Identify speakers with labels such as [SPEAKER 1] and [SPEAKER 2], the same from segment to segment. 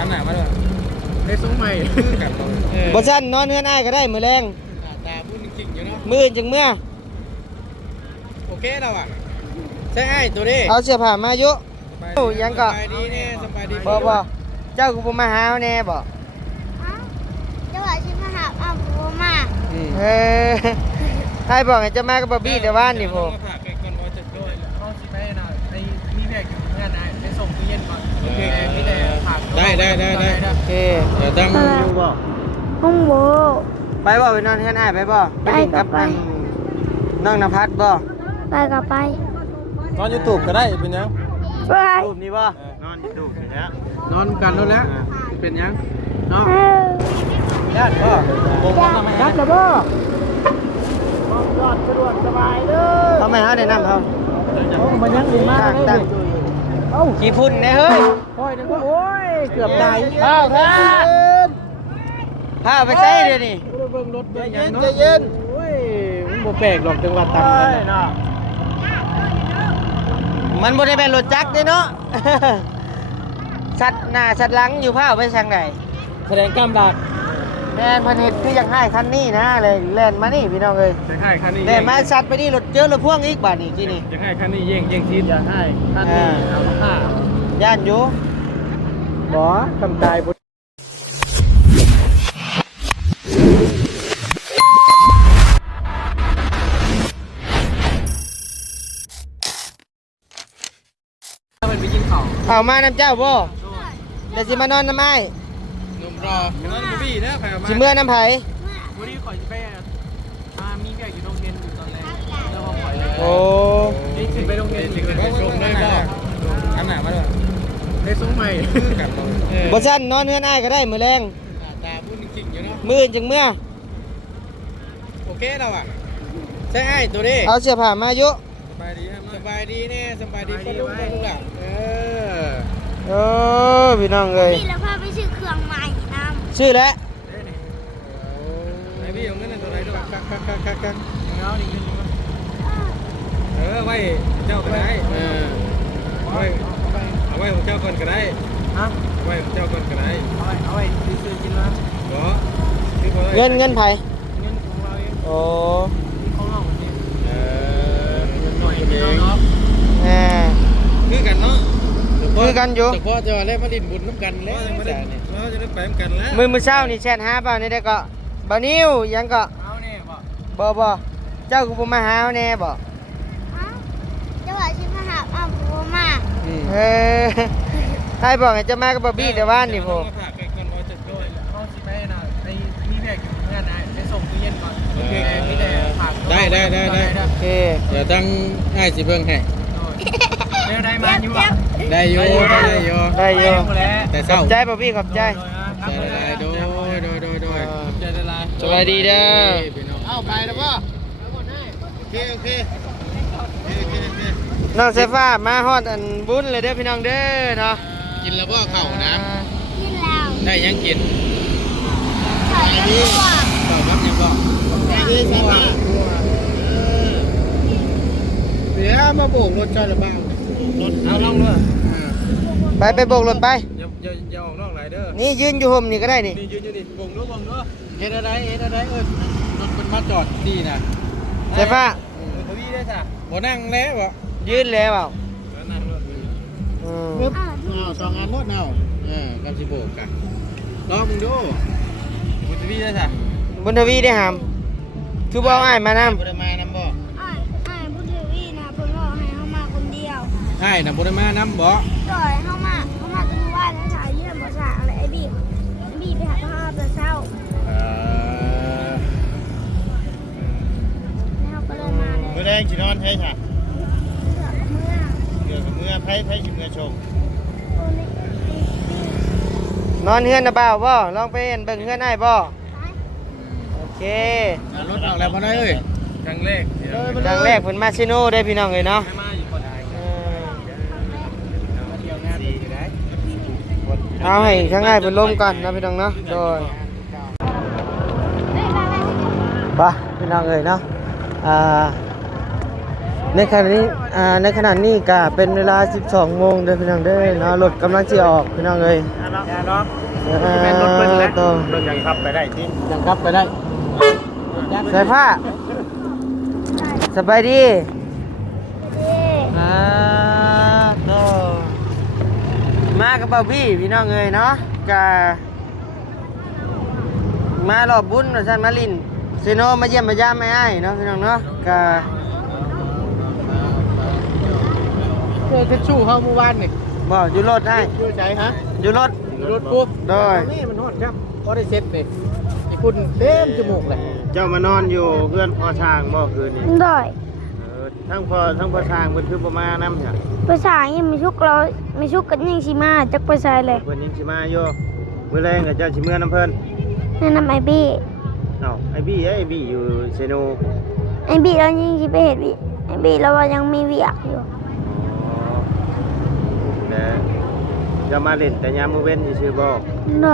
[SPEAKER 1] หนามาด้วยในซุ้มใหม่กัดเรา
[SPEAKER 2] บ่ซั่นนอนเฮือนอ้ายก็ได้มื้อแรง
[SPEAKER 1] ตาพูดจริงๆอยู่เนาะ
[SPEAKER 2] มื้อจังเมื่อ
[SPEAKER 1] โอเคแล้วอ่ะใช่ไอ้ตัวนี้
[SPEAKER 2] เอาเสื้อผ้ามาอยู่ยังก็
[SPEAKER 1] สบายดีแน่สบายดี
[SPEAKER 2] บ่เจ้ากูบ่มาหาแน่บ่
[SPEAKER 3] เจ้าว่าชิมาหาอ้าวบ่มา
[SPEAKER 2] ให้บอกให้เจ้ามากับบ่บี้แต่ว่านนี่พ่
[SPEAKER 1] ฝากกันก่อนว่าจะด้วยเอาสิไปน่ะไอ้มีแบกอยู่เมื่อนายไปส่งตู้เย็นก่อนโอเคพี่ได้ฝากได้โอเคเดี๋ยวตั้งอยู่บ่
[SPEAKER 3] ห้องโบ
[SPEAKER 2] ไปบ่ไปนอนเฮือนอ้ายไปบ่ไปกับน้องนภัสบ่
[SPEAKER 3] ไปก็ไป
[SPEAKER 1] นอนยูทูบก็ได้เป็นยัง
[SPEAKER 3] ไป
[SPEAKER 2] รูปนี้บ่นอนยูทูบนี่แล้ว
[SPEAKER 1] นอนกันแล้วนะเป็นยังเนาะญาติบ่
[SPEAKER 2] ยักษ์บ่รอดสะดวกสบายเด้อทำไมฮะได้นำเฮา
[SPEAKER 1] มันยังดีมากเลย
[SPEAKER 2] ขี้พุ่นแน่เฮ้ย
[SPEAKER 1] โอ้ยนึกว่าโอ้ยเกือบตาย
[SPEAKER 2] ข้าวพาไปใส่เดี๋ยวนี้
[SPEAKER 1] เบิ่งรถเบิ่งยังเนาะใจเย็นโอ้ยมันบ่แปลกหรอกจังหวัดตังเนาะ
[SPEAKER 2] มันบ่ได้เป็นรถจักรเด้เนาะสัตว์หน้าสัตว์หลังอยู่พาไปทางใด
[SPEAKER 1] แสดงกล้ามหลัก
[SPEAKER 2] แม่นพันเฮ็ดคือยังให้คันนี้นะเลยแล่นมานี่พี่น้องเอ้ย
[SPEAKER 1] ยังให้คันนี้
[SPEAKER 2] แล่นมาสัตว์ไปนี่รถเจอรถพ่วงอีกบาดนี้ที่นี่
[SPEAKER 1] ยังให้คันนี้เย่งทิศยังให้คันนี้เอาผ้า
[SPEAKER 2] ย่านอยู่
[SPEAKER 1] บ่กำตายบ่มันไปกินข้าว
[SPEAKER 2] เอามาน้ำเจ้าบ่เดี๋ยวสิมานอนน้ำไม้
[SPEAKER 1] นมรอนั่นบ่บี้นะไผเอามา
[SPEAKER 2] สิเมื่อน้ำไผ
[SPEAKER 1] วันนี้ขอสิไปมีแขกอยู่โรงเรียนอยู่ตอนแรกแล้วพอปล่อย
[SPEAKER 2] โอ้
[SPEAKER 1] นี่สิไปโรงเรียนสิไปชมได้บ่อันหนามาด้วยในซุ้มใหม่กัดเรา
[SPEAKER 2] บ่ซั่นนอนเฮือนอ้ายก็ได้มื้อแรง
[SPEAKER 1] ตาพูดจริงๆอยู่เนาะ
[SPEAKER 2] มื้อจังเมื่อ
[SPEAKER 1] โอเคแล้วอ่ะใช่ไอ้ตัวนี้
[SPEAKER 2] เอาเสื้อผ้ามาอยู่
[SPEAKER 1] สบายดีแน่สบายดีพ่อลูกหล่ะ
[SPEAKER 2] พี่น้องเอ้ย
[SPEAKER 3] พี่แล้วพาไปซื้อเครื่องใหม่นำ
[SPEAKER 2] ซื้อแล้ว
[SPEAKER 1] ไอ้พี่เอาเงินตัวไหนด้วยกักเอาดิเงินไว้เจ้าก็ได้เอาไว้ของเจ้าก่อนก็ได้ฮะไว้ของเจ้าก่อนก็ได้เอาไว้ซื้อกินแล้ว
[SPEAKER 2] เงินไผ
[SPEAKER 1] เงินของเราเอง
[SPEAKER 2] โอ้
[SPEAKER 1] ของเราเองเงินหน่อยพี่น้องเนาะคือกันเนาะ
[SPEAKER 2] คือกันอยู่
[SPEAKER 1] เฉพาะจะได้มาดินบุญน้ำกันแล้วเราจะได้ไปน้ำกันแล้ว
[SPEAKER 2] มื้อเช้านี่แชทหาเปล่านี่ได้ก็บ่นิ้วยังก็
[SPEAKER 1] เอาแน่
[SPEAKER 2] บ่เจ้ากูบ่มาหาแน่บ่
[SPEAKER 3] เจ้าว่าชิมาหาอ้าวบ่มา
[SPEAKER 2] ให้บอกให้เจ้ามากับบ่บี้แต่ว่านนี่พ่อ
[SPEAKER 1] ฝากกันก่อนว่าจะด้วยเอาสิไปน่ะไอ้มีแบกอยู่เมื่อนายไปส่งตู้เย็นก่อนโอเคพี่ได้ฝากได้
[SPEAKER 2] โอเค
[SPEAKER 1] เดี๋ยวตั้งให้สิเบิ่งให้ได้มาอยู่ได้อยู่แต่เศร้า
[SPEAKER 2] ขอบใจบ่บี้ขอบใจ
[SPEAKER 1] โดย
[SPEAKER 2] สวัสดีเด้อ
[SPEAKER 1] เอาไปแล้วป่ะโอเค
[SPEAKER 2] น้องเซฟ้ามาฮอดอันบุญเลยเด้อพี่น้องเด้อเนาะ
[SPEAKER 1] กินแล้วบ่ข้าวน้
[SPEAKER 3] ำกินแล้ว
[SPEAKER 1] ได้ยังกิน
[SPEAKER 3] ข้าว
[SPEAKER 1] ครับยังบ่เดี๋ยวมาโบกรถจอดหรือเปล่ารถเอาล่องเลย
[SPEAKER 2] ไปโบกรถไป
[SPEAKER 1] อย่าออกนอกไหลเด้อ
[SPEAKER 2] นี่ยืนอยู่ห่มนี่ก็ได้นี่
[SPEAKER 1] ยืนอยู่นี่โบกด้วยเฮ็ดอะไรรถมันมาจอดดีนะ
[SPEAKER 2] เซฟ้า
[SPEAKER 1] พี่ได้จ้ะบ่นั่งแล้วบ่
[SPEAKER 2] ยืนแล้วเปล่า
[SPEAKER 1] นั่งรถปึ๊บสองอันรถเอากับสิโบกกันลองมึงดูบุญทวีได้จ้ะ
[SPEAKER 2] บุญทวีได้หามคือบ่อ้ายมานำ
[SPEAKER 1] บ่ได้มานำบ่
[SPEAKER 3] อ้ายบุญทวีนะเพิ่นบอกให้เฮามาคนเดียว
[SPEAKER 1] อ้ายน่ะบ่ได้มานำบ่
[SPEAKER 3] ต่อยเฮามาจนว่าแล้วถ่ายเยี่ยมบ่ซ่าอะไรไอ้บีไปหาพ่อแต่เช้าแล้วก็เลยมาเลย
[SPEAKER 1] มื้อแดงสินอนไผค่ะเมื่อไผสิเมื่อชม
[SPEAKER 2] นอนเฮือนน่ะบ่าวบ่ลองไปเบิ่งเฮือนอ้ายบ่โอเค
[SPEAKER 1] รถออกแล้วบ่ได้เอ้ยครั้งแรก
[SPEAKER 2] เพิ่นมาซิโน่ได้พี่น้องเอ้ยเนาะเอาให้ข้างในเพิ่นล้มก่อนนะพี่น้องเนาะโดยไปพี่น้องเอ้ยเนาะในขณะนี้ก็เป็นเวลา 12 โมงเด้อพี่น้องเด้อเนาะรถกำลังสิออกพี่น้องเอ้ย
[SPEAKER 1] เนาะ
[SPEAKER 2] เป็นรถเพิ่นแล้ว
[SPEAKER 1] รถยังขับไปได้ที่
[SPEAKER 2] ยังกลับไปได้ใส่ผ้าสบายดี
[SPEAKER 3] เด้
[SPEAKER 2] โตมากับบ่าวบี้พี่น้องเอ้ยเนาะก็มารอบบุญว่าซั่นมาลินเซโนมาเยี่ยมมายามแม่อ้ายเนาะพี่น้องเนาะก็
[SPEAKER 1] เจอทิชชู่เฮาเมื่อวานนี่
[SPEAKER 2] บ่อยู่รถให้
[SPEAKER 1] อยู่ใจฮะ
[SPEAKER 2] อยู่รถ
[SPEAKER 1] รถปุ๊บ
[SPEAKER 2] โดย
[SPEAKER 1] นี่มันฮอดครับพอได้เซ็ตนี่ญี่ปุ่นเต็มจมูกเลย
[SPEAKER 2] เจ้ามานอนอยู่เพื่อนพ่อช้างบ่คืนนี้
[SPEAKER 3] ได้
[SPEAKER 2] ทั้งพ่อช้างเพิ่นคือบ่มานำจ้ะ
[SPEAKER 3] ภาษายังไม่ชุกเราไม่ชุกกันยังสิมาจักภาษาเลย
[SPEAKER 2] เพิ่นยังสิมาอยู่มื้อแรงก็เจ้าสิมื้อนํเพิ่น
[SPEAKER 3] แนะนำไอบี้
[SPEAKER 2] เอ้าไอ้บี้อยู่เซโน
[SPEAKER 3] ไอบี้เรายังสิไปเห็ดวิไอบี้เราว่ายังมีเวียกอยู่
[SPEAKER 2] แล้วจะมาเล่นแต่ยามมื้อเว้นซื่อๆบ่
[SPEAKER 3] ได้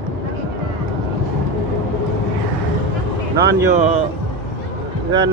[SPEAKER 2] นอนอยู่เพื่อน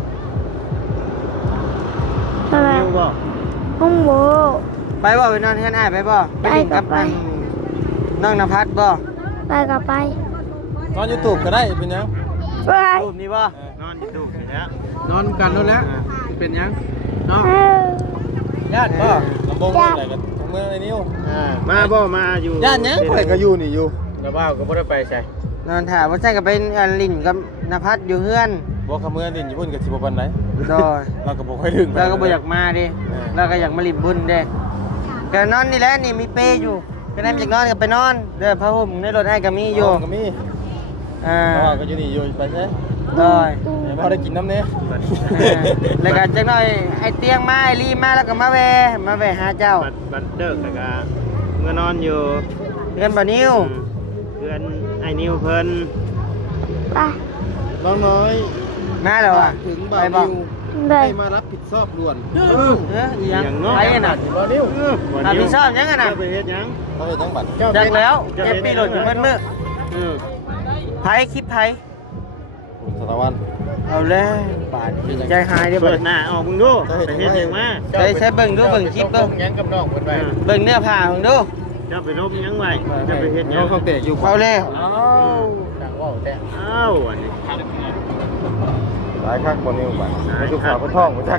[SPEAKER 3] อะไร
[SPEAKER 2] นิวบ่
[SPEAKER 3] ห้องโบ
[SPEAKER 2] ไปบ่ไปนอนเพื่อนอ้ายไปบ่ไปเล่นกับ
[SPEAKER 3] ไป
[SPEAKER 2] น้องนภัสบ่
[SPEAKER 3] ไปกับไป
[SPEAKER 1] นอนยูทูบก็ได้เป็นยัง
[SPEAKER 3] ไป
[SPEAKER 2] รูปนี้บ่นอนอยู่ดูนี่แหละ
[SPEAKER 1] นอนกันแล้วนะเป็นยังเนาะ
[SPEAKER 3] เออ
[SPEAKER 1] ญาติบ่ลำบงเมื่อไหร่กันเมื่อไอ้นิ้ว
[SPEAKER 2] มาบ่มาอยู่
[SPEAKER 1] ญาติยังข่อยก็อยู่นี่อยู่แล้วบ้าก็บ่ได้ไปใช่
[SPEAKER 2] นอนถ่าบ่ใช่ก็เป็นอันลิ้นกับนภัสอยู่เฮือน
[SPEAKER 1] บ่คำเมื่อนี่ญี่ปุ่นก็สิบ่ปานใด
[SPEAKER 2] โดย
[SPEAKER 1] เราก็บ่ค่อยถึง
[SPEAKER 2] เราก็บ่อยากมาดิเราก็อยากมาลิบบุญเด้ก็นอนนี่แหละนี่มีเปอยู่ก็ได้อยากนอนก็ไปนอนเด้อผ้าห่มในรถให้ก็มีอยู่
[SPEAKER 1] ก็มี
[SPEAKER 2] อ่า
[SPEAKER 1] ก็อยู่นี่อยู่ไปใช่
[SPEAKER 2] โดย
[SPEAKER 1] พอได้กินน้ำเนี่ย
[SPEAKER 2] แล้วก็จักหน่อยไอ้เตียงมาไอ้ลีมาแล้วก็มาแวะหาเจ้า
[SPEAKER 4] บัดเดิกแล้วก็เมื่อนอนอยู่
[SPEAKER 2] เพื่อนบ่นิว
[SPEAKER 4] เพื่อนไอ้นิวเพิ่น
[SPEAKER 3] ไป
[SPEAKER 1] น้องน้อย
[SPEAKER 2] มาแล้วอ่ะ
[SPEAKER 1] ถึง
[SPEAKER 2] ไป
[SPEAKER 1] บ่าว
[SPEAKER 2] บ่
[SPEAKER 1] นิว
[SPEAKER 3] ได้
[SPEAKER 1] ให้มารับผิดชอบด่วน
[SPEAKER 2] อีหยังไปน่ะ
[SPEAKER 1] บ่าวนิว
[SPEAKER 2] อ่ะพี่ชอบยังอ่ะน่ะ
[SPEAKER 4] เจ้าไปเฮ็ดหยัง
[SPEAKER 1] เขาเป็นจังบัด
[SPEAKER 2] จักแล้วเก็บปีรถอยู่มื้อ
[SPEAKER 4] อืม
[SPEAKER 2] ไผคลิปไผ
[SPEAKER 1] สารวัตร
[SPEAKER 2] เอาแล้วบาดใจหายเด้อ
[SPEAKER 4] เปิ
[SPEAKER 2] บั
[SPEAKER 4] ด
[SPEAKER 2] ด
[SPEAKER 4] หน้าออกมึงดูไปเฮ็ดหยังมา
[SPEAKER 2] ใช้เบิ่งดูเบิ่งคลิปดู
[SPEAKER 1] ยังกับน้องเพิ่นไป
[SPEAKER 2] เบิ่งเนื้อผ้าของดู
[SPEAKER 4] เจ้าไปลบหยังไว้เจ้าไปเฮ็ดหยั
[SPEAKER 1] น้อง งเขาเตะอยู่
[SPEAKER 2] เอาแล้ว
[SPEAKER 1] อ้าวจังว่าแต่
[SPEAKER 4] อ้าวอันนี้
[SPEAKER 1] หลายครั้งบ่นิวบัดไปสุขาคนท้องบ่จัก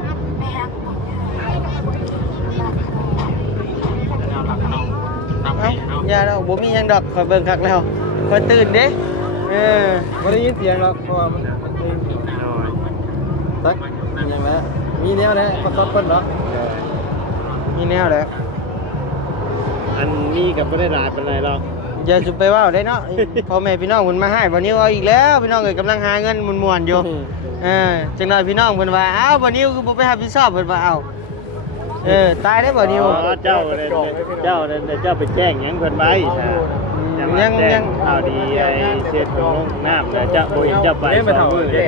[SPEAKER 2] อย่าดอกบ่มีหยังดอกข่อยเบิ่งคักแล้วข่อยตื่นเด้อ
[SPEAKER 1] บ่ได้ยินเสียงหรอกเพราะว่ามันเองตักยังแล้วมีแนวแล้วก็ซดเพิ่นเนาะ
[SPEAKER 2] มีแนวแล้ว
[SPEAKER 4] อันนี้ก็บ่ได้หลายปานใดหรอก
[SPEAKER 2] อย่าจุไปเว่าได้เนาะ พ่อแม่พี่น้องมันมาให้บ่นิ้วเอาอีกแล้วพี่น้องเอ้ยกำลังหาเงินม่วนๆอยู่จังหน่อยพี่น้องเพิ่นว่าอ้าวบ่นิ้วคือบ่ไปรับผิดชอบเพิ่นว่าเอ้าตายได้บ่นิ้ว
[SPEAKER 4] อ๋อเจ้าเนี่ยเจ้าไปแจ้งหยังเพิ่นไว้ใช่แต่ว่า
[SPEAKER 2] ยัง
[SPEAKER 4] แจ้ข่าวดีไอ้เช็ดของลงน้ำแล้วเจ้าบ่เห็นเจ้าไปสองมื้อเลย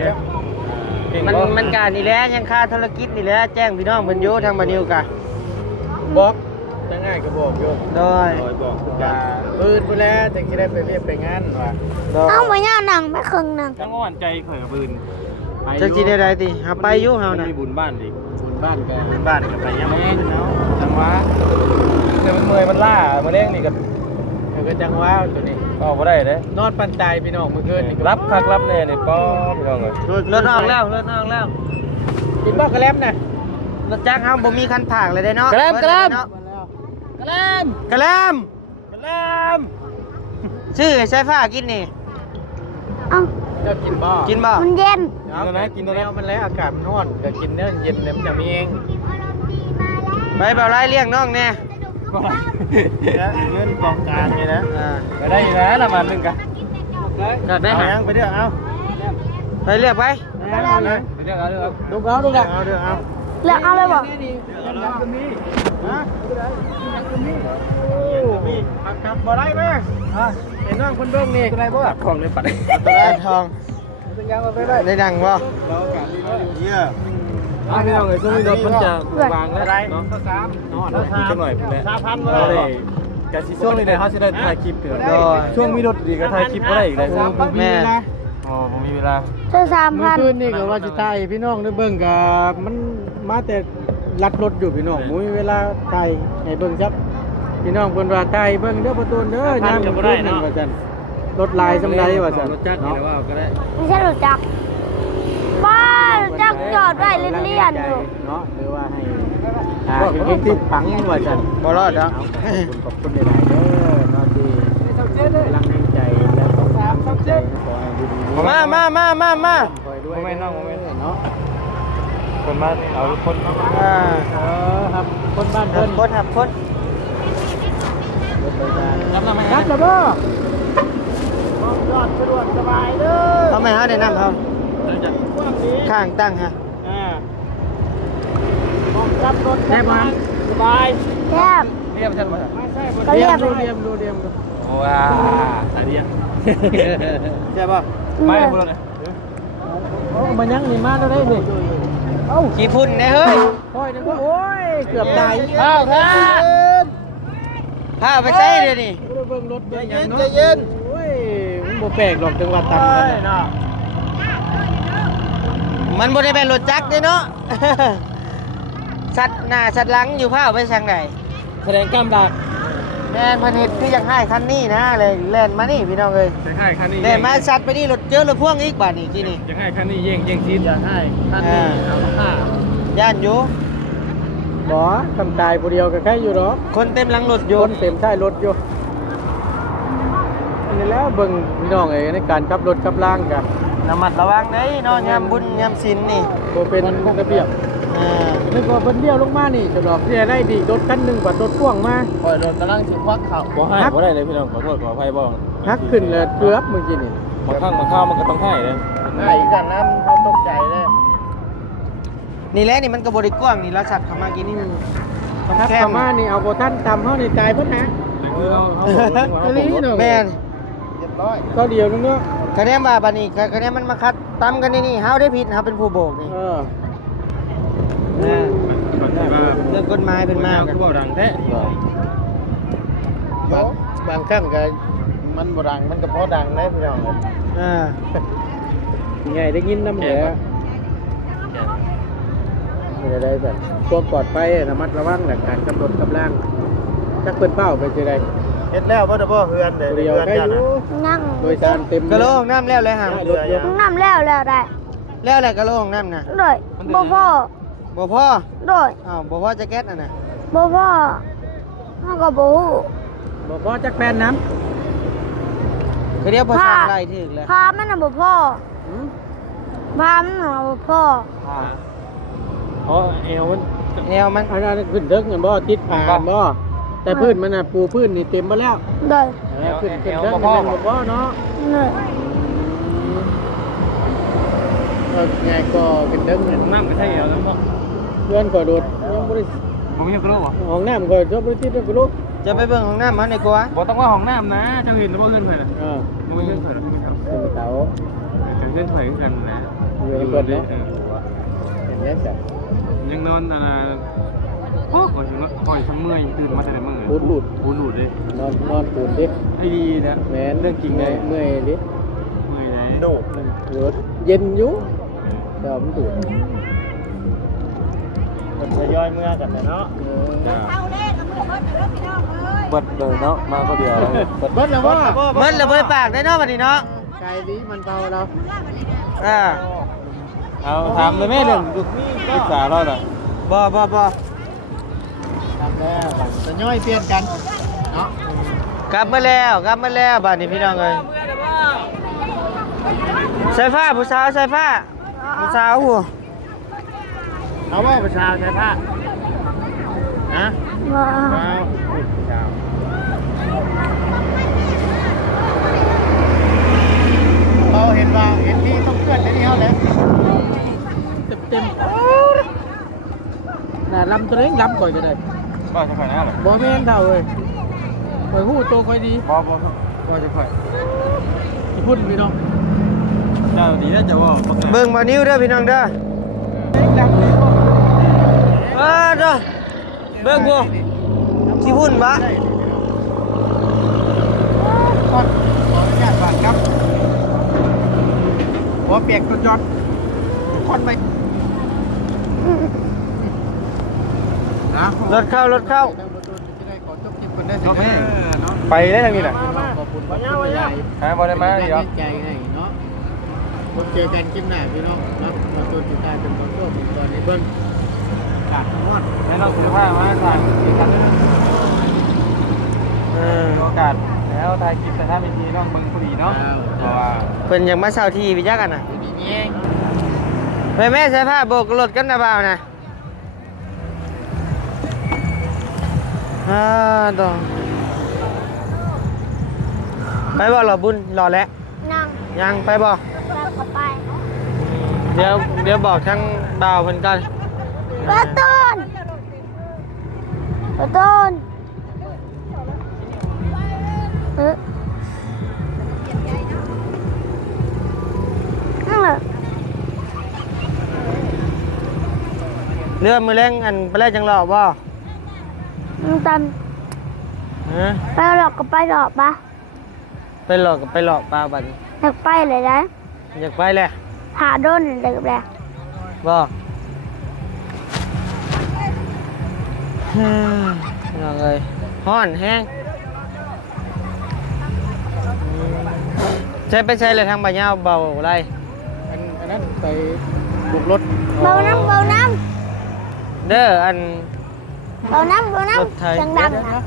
[SPEAKER 2] มันการนี่แหละยังค่าธุรกิจนี่แหละแจ้งพี่น้องเพิ่นอยู่ทางบ่นิ้วกะ
[SPEAKER 1] บอกจังง่ายก็บอกอยู่
[SPEAKER 2] โดย
[SPEAKER 4] โดยบอกคือกั
[SPEAKER 1] ว่าน ปืนไปแล้วจังสิได้ไปเรียกไปงานว่า
[SPEAKER 2] โดย
[SPEAKER 3] เอาไปย่าหนังไปครึ่งหนัง
[SPEAKER 1] จังหวัดใจข่อยกับปืน
[SPEAKER 2] จักสิได้ติหาไปอยู่เฮาน่ะ
[SPEAKER 4] มีบุญบ้านอีก
[SPEAKER 1] บุญบ้านกัน
[SPEAKER 4] บุญบ้านก็ไปยังไม่เนาะ
[SPEAKER 1] จังหวะแต่มันเมื่อยมันล่ามาเร่งนี่กับก็จังหวะตัวนี้ก็บ่ได้เด้นอนปันใจพี่น้องเมื่อคืนนี่รับคักรับแน่นี่ป้อพี่น้องเอ้ย
[SPEAKER 2] รถออกแล้ว
[SPEAKER 1] กินบ่กระแลมน่ะ
[SPEAKER 2] รถจักรเฮาบ่มีคันผากเลยเด้เนาะ
[SPEAKER 1] กระแลม
[SPEAKER 2] กระแลม
[SPEAKER 1] กระแลม
[SPEAKER 2] กระแลม
[SPEAKER 1] กระแลม
[SPEAKER 2] ชื่อใช้ฟ้ากินนี่
[SPEAKER 3] เอ้า
[SPEAKER 1] เจ้ากินบ่
[SPEAKER 2] กินบ่
[SPEAKER 3] มันเย็น
[SPEAKER 1] เอานะกินแล้วมันแล้วอากาศมันร้อนก็กินเนี่ยเย็นเนี่ยมันจะมีเอง
[SPEAKER 2] ไปเบาไล่เลี้ยงน้องเนี่ย
[SPEAKER 4] เงินกองกลางนี่นะ
[SPEAKER 1] ก็ได้แล้วละมันนึงกัน
[SPEAKER 2] จัดได้
[SPEAKER 4] เอา
[SPEAKER 2] หา
[SPEAKER 4] ยังไปเด้อเอา
[SPEAKER 2] ไปเรียกไป
[SPEAKER 1] เอาเลยเดี๋ยวเอาเลยดูเอาดูกัน
[SPEAKER 4] เอาเด้อเอา
[SPEAKER 3] เลือกเอาเลยบอก
[SPEAKER 1] ครับบ่ได้ไหมเห็นน้องคนเบิ่งนี่อะไรบ่ของในปัด
[SPEAKER 2] ได้ทอง
[SPEAKER 1] เป็นยังไปได้
[SPEAKER 2] ได้ดังบ่
[SPEAKER 1] เราอากาศดีเลย
[SPEAKER 4] เยี่ย
[SPEAKER 1] พี่น้องเอ้ยช่วงนี้รถมันจะวางแล้วเนาะนอนอีกจังหน่อยพุ่นแหละ
[SPEAKER 4] 3,000
[SPEAKER 1] เรา
[SPEAKER 4] เล
[SPEAKER 1] ได้
[SPEAKER 4] ย
[SPEAKER 1] กะสิช่วงนี้เลยเฮาสิได้ถ่ายคลิปอยู่ช่วงมีรถดีก็ถ่ายคลิปบ่ได้อีกเลย
[SPEAKER 2] แม่
[SPEAKER 1] อ๋อผมมีเวลา
[SPEAKER 3] เธอ
[SPEAKER 1] เมื่อ
[SPEAKER 3] 3,000
[SPEAKER 1] คืนนี่ก็ว่าสิถ่ายพี่น้องได้เบิ่งกับมันมาแต่ลัดรถอยู่พี่น้องมุ้ยเวลาถ่ายให้เบิ่งครับพี่น้องเพิ่นว่าถ่ายเบิ่งเด้อประตูเด้อยามบ่ได้เนาะว่าซั่นรถลายสำใดว่าซั่นรถจักรนี่ว่าก็ได้
[SPEAKER 3] ไม่ใช่รถจักรบ้านรถจักรจอดไว้เลี่ยนๆอยู่
[SPEAKER 1] เนาะหรือว่าให้เก่งๆที่ปังว่าซั่น
[SPEAKER 2] บ่รอดดอก
[SPEAKER 1] ขอบคุณหลายๆเด้อเนาะที่กำลังแรงใจและต้องการใจขอให้ดีๆ
[SPEAKER 2] มา
[SPEAKER 1] คอยด้วยเนาะ
[SPEAKER 4] คนมาเอาคน
[SPEAKER 2] อ่า
[SPEAKER 1] ครับคนบ้าน
[SPEAKER 2] เพิ่
[SPEAKER 1] เพิ่
[SPEAKER 2] น
[SPEAKER 1] น
[SPEAKER 2] คนหับคน
[SPEAKER 1] รับแล้วบ่ยอดสะดวกสบายเด้อ
[SPEAKER 2] เขาไม่หาได้นำเขาข้างตั้งฮะ
[SPEAKER 1] รับรถแซ่บมั้ยสบาย
[SPEAKER 3] แคบ
[SPEAKER 1] เรียบใช่มั้ย
[SPEAKER 3] ก็เรียบ
[SPEAKER 1] ดูเรียม
[SPEAKER 4] ว้าอันนี้
[SPEAKER 2] ใช่ป่ะ
[SPEAKER 4] ไม่พูดเลย
[SPEAKER 1] โอ้มันยังนี่มาแล้วได้นี่เอ้า
[SPEAKER 2] ขี้พุ่นแน่เฮ้ย
[SPEAKER 1] ค่อยนึงว่าโอ้ยเกือบตาย
[SPEAKER 2] ข้าวท่าพาไปใส่เดี๋ยวนี้
[SPEAKER 1] เบิ่งรถเบิ่งหยังเนาะเย็นโอ้ยมันบ่แปลกหรอกจังหวัดตันกันเนาะ
[SPEAKER 2] มันบ่ได้เป็นรถจักรเด้เนาะ สัตว์หน้าสัตว์หลังอยู่พาไปทางไหน
[SPEAKER 1] แสดงกล้ามดัก
[SPEAKER 2] แม่นเพันเฮ็ดคือจังให้คันนี้นะเลยแล่นมานี่พี่น้องเอ้ย
[SPEAKER 1] จะให้คันนี้
[SPEAKER 2] แล่นมาสัตว์ไปนี่รถเจอรถพ่วงอีกบาดนี้ที่นี่
[SPEAKER 1] จะให้คันนี้เย่งซีดอยากให้คันนี้เอาผ้า
[SPEAKER 2] ย่านอยู่
[SPEAKER 1] บ่ทำกายผู้เดียวก็แค่อยู่หรอก
[SPEAKER 2] คนเต็มหลังรถอ
[SPEAKER 1] โย
[SPEAKER 2] ยู่
[SPEAKER 1] นเต็มท้ายรถอยู่อันนี้แล้วเบิ่งพี่น้องเอ้ยในการขับรถขับล่างกัน
[SPEAKER 2] ระมัดระวังเด้เนาะยามบุญยามศีลนี่
[SPEAKER 1] บ่เป็นระเบียบ นึกว่าเพิ่นเดียวลงมานี่สะดอกที่จะได้ดีรถคันหนึงกว่ารถพ่วงมา
[SPEAKER 4] ปล่อยรถกำลังสิควักเข่าบ่ให้บ่ได้เลยพี่น้องขอโทษขออภัยบ่
[SPEAKER 1] ฮักขึ้นเลยเกือบเมื่อกี้นี่
[SPEAKER 4] บางครั้งบางข้าวมันก็ต้องให้เลย
[SPEAKER 1] ให้กันน้ำเขาตกใจเลย
[SPEAKER 2] นี่แหละนี่มันก็บ่ได้กว้างนี่ละสัตว์เข้ามากินนี่มัน
[SPEAKER 1] ถ้าเข้ามานี่เอาบ่ทันตำเฮานี่ตายเพิ่นนะ
[SPEAKER 4] คือเขา
[SPEAKER 1] อันนี้เนาะ
[SPEAKER 2] แม่น
[SPEAKER 1] ก็เดียวนึงเนาะ
[SPEAKER 2] คะแนนว่าบัดนี้คะแนนมันมาคัดตำกันนี่เฮาได้ผิดเฮาเป็นผู้โบกนี่ เรื่องกฎหมายเป็นมาก
[SPEAKER 4] คือบ่ดังแท้
[SPEAKER 1] บางครั้งก็มันบ่ดังมันก็พอดังได้พี่น้อง
[SPEAKER 2] อ่า
[SPEAKER 1] ไงได้ยินนำแหละไม่ได้แบบความปลอดภัยระมัดระวังหลักการกำหนดกำลังจักเพิ่นเป้าไปสิได้
[SPEAKER 4] เฮ็ดแล้วบ่ได้บ่เฮือนเด้
[SPEAKER 1] เดียวแค่อยู่
[SPEAKER 3] นั่ง
[SPEAKER 1] โดยสารเต็ม
[SPEAKER 2] กะโหลของน้ำแล้วเลยฮะ
[SPEAKER 3] น้ำแล้วได้
[SPEAKER 2] แล้วแหละกะโหลของน้ำน่ะ
[SPEAKER 3] โดยบ่พ่อ
[SPEAKER 2] บ่พอ
[SPEAKER 3] โดย
[SPEAKER 2] อ้าวบ่พอจะแก๊สน่ะนะ
[SPEAKER 3] บ่พ่อเขาก็บ่ฮู้
[SPEAKER 1] บ่พอจักแปนน้
[SPEAKER 2] คือเดี๋ยวพอสั่งไล่ถึกแล้ว
[SPEAKER 3] พามันน่ะบ่พ่อ
[SPEAKER 1] ำ
[SPEAKER 3] พามันน่ะบ่พ่อ
[SPEAKER 4] อ๋อเอวมัน
[SPEAKER 2] แนวมัน
[SPEAKER 1] อันนั้นขึ้นเทิงกันบ่ติดผ่านบ่แต่พื้นมันน่ะปูพื้นนี่เต็มมาแล้ว
[SPEAKER 3] โดย
[SPEAKER 1] ขึ้นเทิงมันบ่เนาะ
[SPEAKER 3] โดย
[SPEAKER 1] ไงก็ขึ้นเทิงเนี่ย
[SPEAKER 4] น้ำก็ใช่แล้วเนาะ
[SPEAKER 1] เพื่อนก็โดดยังบ่ได้
[SPEAKER 4] บ่มีกระโหลกบ่
[SPEAKER 1] ห้องน้ำก็จบบ่ได้ติดก็ลูก
[SPEAKER 2] จะไปเบิ่งของน้ำมันดีกว่า
[SPEAKER 4] บ่ต้องว่าห้องน้ำนะเจ้าเห็นบ่เฮือนเพิ่นน่ะ
[SPEAKER 1] เออ
[SPEAKER 4] บ่เฮือนเพิ่น
[SPEAKER 1] เป็นเต๋า
[SPEAKER 4] เฮือนเพิ่นคือกันนะ
[SPEAKER 1] อยู่ในเพิ่นเนาะเห็นแล้วจ้ะ
[SPEAKER 4] ยังนอนอันน่ะโอ้ก็สิเนาะคอยทั้งเมื่อยตื่นมาแต่ละมื้อ
[SPEAKER 1] ปูนหลุด
[SPEAKER 4] ปูนหลุดเลย
[SPEAKER 1] นอนปูนดิ
[SPEAKER 4] ไอ้ดีนะ
[SPEAKER 1] แม่นเรื่องจริงเลยเมื่อยดิ
[SPEAKER 4] เมื่อยเลย
[SPEAKER 1] โดดรถเย็นอยู่แต่มันดูด
[SPEAKER 4] มันจะย่อยเมื่อกันเนาะเบิดเลยเนาะมาก็เดียว
[SPEAKER 1] เบิดแล้วว่า
[SPEAKER 2] เมิดระเบิดปากได้เนาะบัดนี้เนาะ
[SPEAKER 1] ไก่นี้มันเบาเรา
[SPEAKER 2] อ่า
[SPEAKER 4] เอาถามเลยแม่เรื่องศึกษาเราน่ะ
[SPEAKER 2] บ่
[SPEAKER 1] ทำแล้วจะย่อยเปลี่ยนกันเนาะ
[SPEAKER 2] กลับมาแล้วบัดนี้พี่น้องเอ้ยสายฟ้าผู้สาวสายฟ้าผู้สาวหัว
[SPEAKER 1] เอาว่าประชาใช่ผ้าฮะ
[SPEAKER 3] บ่
[SPEAKER 1] เราเห็นว่าเห็นที่ต้องเพื่อนในนี้เขาเลยเต็มน่ะลำตัวเล็กลำก่อยก็ได้
[SPEAKER 4] ก็จะค่อยนะหรอ
[SPEAKER 1] บ่แม่นเท่าเลยข่อยหู้โตค่อยดี
[SPEAKER 4] ก็จะค่อย
[SPEAKER 1] ที่พุ่นพี่น้อง
[SPEAKER 4] เจ้าดีแล้วจะว่า
[SPEAKER 2] เบิ่งบ่นิ้วเด้อพี่น้องเด้อ
[SPEAKER 1] เล็กลำเลย
[SPEAKER 2] เด้อเบิ่งพวกขี้พุ่นบะ
[SPEAKER 1] ขออนุญาตฝากครับหัวเปียกตัวยอดคอนไป
[SPEAKER 2] รถเข้ารถเข้า
[SPEAKER 1] โอเค
[SPEAKER 4] ไปได้ทางนี้แหละ
[SPEAKER 1] ขอบคุณพระเจ้าใหญ่บ่ได้มาอีกเหรอ
[SPEAKER 4] ใจให้เนาะพบเจอกันคลิปหน้าพี่น้องเนาะมาตัวจุดท้ายเป็นตัวโชคตอนนี้เบิ่งขาดทั้งหมด
[SPEAKER 1] แล้วเราคือว่ามาสั่งกินกันด้วยนะโอกาสแล้วถ่ายคลิปแต่ถ้าเป็นทีน้องเบิ่งพอดีเนาะเพราะว่า
[SPEAKER 2] เพิ่นยังมาเช่าที่ไปจักกันน่ะ
[SPEAKER 4] อยู่ดีนี่เอง
[SPEAKER 2] ไปแม่ใช้ผ้าโบกรถกันนะบ่าวนะดองไปบ่รอบุญรอแล้ว
[SPEAKER 3] นั่ง
[SPEAKER 2] ยังไปบ่
[SPEAKER 3] แล้วก็ไป
[SPEAKER 2] เดี๋ยวบอกทั้งบ่าวเพิ่นก่อน
[SPEAKER 3] ประตูนประตูนนั่งเลย
[SPEAKER 2] เรือมือแรงอันไปแล่จังหลอกบ่
[SPEAKER 3] มึงตาม
[SPEAKER 2] ฮะ
[SPEAKER 3] ไปหลอกก็ไปหลอกปะ
[SPEAKER 2] ไปหลอกกับไปหลอกปลาบัดนี้
[SPEAKER 3] อยากไปเลยนะ
[SPEAKER 2] อยากไปแหละ
[SPEAKER 3] หาโดนเลยกับแหละ
[SPEAKER 2] บ่ฮึน้องเอ้ยฮ้อนแห้งใช้ไปใช้เลยทางบ่ายาวเบาไร
[SPEAKER 4] อันนั้นไปบุกรถ
[SPEAKER 3] เบาน้ำเบาน้
[SPEAKER 2] เด้ออัน
[SPEAKER 3] ำเบาน้ำเบาร
[SPEAKER 2] ถไท
[SPEAKER 3] น้ำ
[SPEAKER 2] ย
[SPEAKER 3] เสียงดังนะ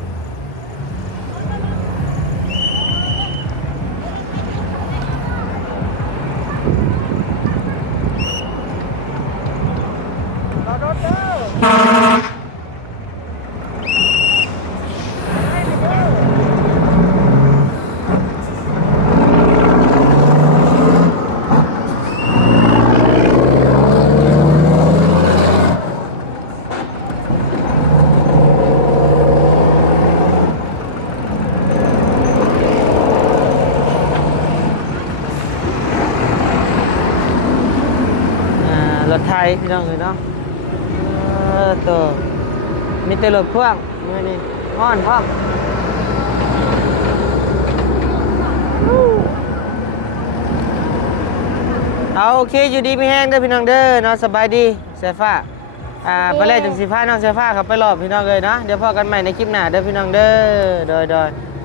[SPEAKER 2] รถไทยพี่น้องเลยเนาะตัวมีแต่รถพ่วงมือนี่ฮ้อนพร้อมเอาโอเคอยู่ดีไม่แห้งเด้อพี่น้องเด้อเนาะสบายดีเสื้อฟ้าไปแรกจังสีฟ้าน้องเสื้อฟ้าครับไปรอบพี่น้องเลยเนาะเดี๋ยวพอกันใหม่ในคลิปหน้าเด้อพี่น้องเด้อโดย